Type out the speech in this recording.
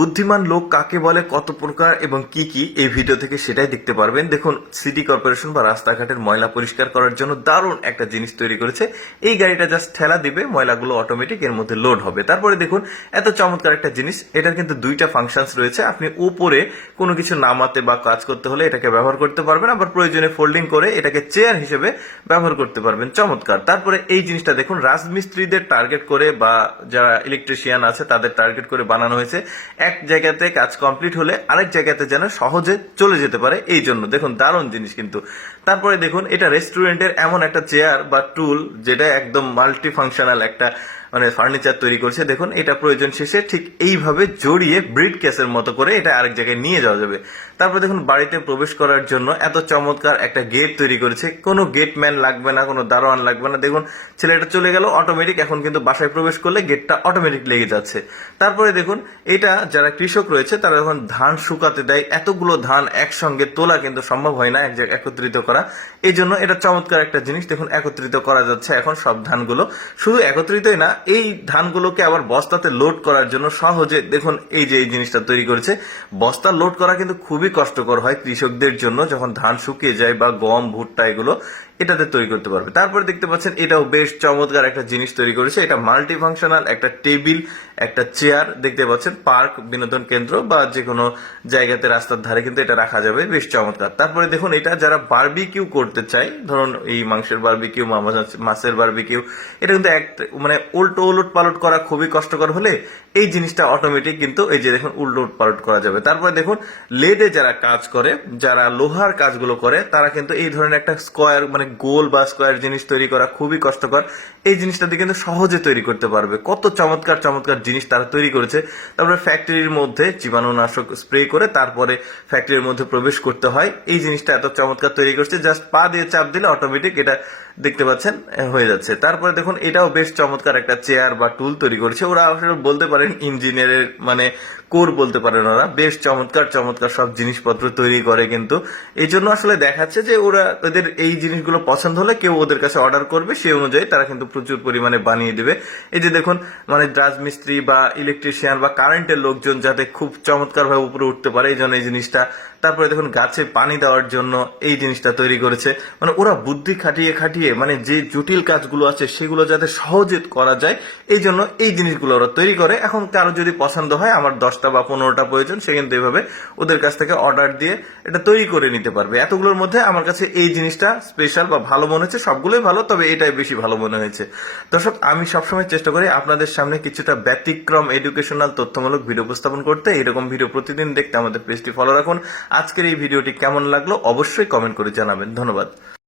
বুদ্ধিমান লোক কাকে বলে, কত প্রকার এবং কি কি, এই ভিডিও থেকে সেটাই দেখতে পারবেন। দেখুন, সিটি কর্পোরেশন বা রাস্তাঘাটের ময়লা পরিষ্কার করার জন্য দারুণ একটা জিনিস তৈরি করেছে। এই গাড়িটা জাস্ট ঠেলা দিবে, ময়লাগুলো অটোমেটিক এর মধ্যে লোড হবে। তারপরে দেখুন, এত চমৎকার একটা জিনিস। এটার কিন্তু দুইটা ফাংশনস রয়েছে। আপনি উপরে কোনো কিছু নামাতে বা কাজ করতে হলে এটাকে ব্যবহার করতে পারবেন। আবার প্রয়োজনে ফোল্ডিং করে এটাকে চেয়ার হিসেবে ব্যবহার করতে পারবেন। চমৎকার। তারপরে এই জিনিসটা দেখুন, রাজমিস্ত্রিদের টার্গেট করে বা যারা ইলেকট্রিশিয়ান আছে তাদের টার্গেট করে বানানো হয়েছে। এক জায়গাতে কাজ কমপ্লিট হলে আরেক জায়গাতে যেন সহজে চলে যেতে পারে, এই জন্য। দেখুন, দারুণ জিনিস কিন্তু। তারপরে দেখুন, এটা রেস্টুরেন্টের এমন একটা চেয়ার বা টুল যেটা একদম মাল্টি ফাংশনাল একটা মানে ফার্নিচার তৈরি করছে। দেখুন, এটা প্রয়োজন শেষে ঠিক এইভাবে জড়িয়ে ব্রিড কেসের মতো করে এটা আরেক জায়গায় নিয়ে যাওয়া যাবে। তারপর দেখুন, বাড়িতে প্রবেশ করার জন্য এত চমৎকার একটা গেট তৈরি করেছে। কোনো গেটম্যান লাগবে না, কোনো দারোয়ান লাগবে না। দেখুন, ছেলেটা চলে গেল অটোমেটিক এখন কিন্তু বাসায় প্রবেশ করলে গেটটা অটোমেটিক লেগে যাচ্ছে। তারপরে দেখুন, এটা যারা কৃষক রয়েছে, তারা যখন ধান শুকাতে দেয়, এতগুলো ধান একসঙ্গে তোলা কিন্তু সম্ভব হয় না, এক জায়গায় একত্রিত করা। এই জন্য এটা চমৎকার একটা জিনিস, দেখুন, একত্রিত করা যাচ্ছে এখন সব ধানগুলো। শুধু একত্রিতই না, এই ধানগুলোকে আবার বস্তাতে লোড করার জন্য সহজে, দেখুন, এই যে এই জিনিসটা তৈরি করেছে, বস্তা লোড করা কিন্তু খুবই কষ্টকর হয় কৃষকদের জন্য, যখন ধান শুকিয়ে যায় বা গম, ভুট্টা এগুলো এটাতে তৈরি করতে পারবে। তারপরে দেখতে পাচ্ছেন, এটাও বেশ চমৎকার একটা জিনিস তৈরি করেছে। এটা মাল্টি ফাংশনাল একটা টেবিল, একটা চেয়ার, দেখতে পাচ্ছেন, পার্ক বিনোদন কেন্দ্র বা যে কোনো জায়গাতে রাস্তার ধারে কিন্তু এটা রাখা যাবে, বেশ চমৎকার। তারপরে দেখুন, এটা যারা বারবিকিউ করতে চায়, ধরুন এই মাংসের বারবিকিউ মাছের বারবিকিউ এটা কিন্তু এক মানে উল্টো উলট পালট করা খুবই কষ্টকর হলে এই জিনিসটা অটোমেটিক কিন্তু এই যে দেখুন, উল্টো পালট করা যাবে। তারপরে দেখুন লেডে যারা কাজ করে, যারা লোহার কাজগুলো করে, তারা কিন্তু এই ধরনের একটা স্কোয়ার মানে গোল বা স্কোয়ার জিনিস তৈরি করা খুবই কষ্টকর। এই জিনিসটা দিয়ে কিন্তু সহজে তৈরি করতে পারবে। কত চমৎকার চমৎকার জিনিস তারা তৈরি করেছে। তারপরে ফ্যাক্টরির মধ্যে জীবাণুনাশক স্প্রে করে তারপরে ফ্যাক্টরির মধ্যে প্রবেশ করতে হয়। এই জিনিসটা এত চমৎকার তৈরি করছে, জাস্ট পা দিয়ে চাপ দিলে অটোমেটিক এটা দেখতে পাচ্ছেন হয়ে যাচ্ছে। তারপরে দেখুন, এটাও বেশ চমৎকার একটা চেয়ার বা টুল তৈরি করেছে। ওরা আসলে বলতে পারেন ইঞ্জিনিয়ারের মানে কোর বলতে পারেন ওরা। বেশ চমৎকার চমৎকার সব জিনিসপত্র তৈরি করে কিন্তু। এই জন্য আসলে দেখাচ্ছে যে ওরা ওদের এই জিনিসগুলো পছন্দ হলে কেউ ওদের কাছে অর্ডার করবে, সেই অনুযায়ী তারা কিন্তু প্রচুর পরিমাণে বানিয়ে দেবে। এই যে দেখুন মানে রাজমিস্ত্রি বা ইলেকট্রিশিয়ান বা কারেন্টের লোকজন যাতে খুব চমৎকার ভাবে উপরে উঠতে পারে, এই জন্য এই জিনিসটা। তারপরে দেখুন, গাছে পানি দেওয়ার জন্য এই জিনিসটা তৈরি করেছে। মানে ওরা বুদ্ধি খাটিয়ে খাটিয়ে মানে যে জটিল কাজগুলো আছে সেগুলো যাতে সহজে করা যায়, এই জন্য এই জিনিসগুলো ওরা তৈরি করে। এখন কারও যদি পছন্দ হয়, আমার দশটা বা পনেরোটা প্রয়োজন, সে কিন্তু এভাবে ওদের কাছ থেকে অর্ডার দিয়ে এটা তৈরি করে নিতে পারবে। এতগুলোর মধ্যে আমার কাছে এই জিনিসটা স্পেশাল বা ভালো মনে হচ্ছে, সবগুলোই ভালো, তবে এটাই বেশি ভালো মনে হয়েছে। দর্শক, আমি সবসময় চেষ্টা করি আপনাদের সামনে কিছুটা ব্যতিক্রম এডুকেশনাল তথ্যমূলক ভিডিও উপস্থাপন করতে। এরকম ভিডিও প্রতিদিন দেখতে আমাদের পেজটি ফলো রাখুন। আজকের এই ভিডিওটি কেমন লাগল অবশ্যই কমেন্ট করে জানাবেন। ধন্যবাদ।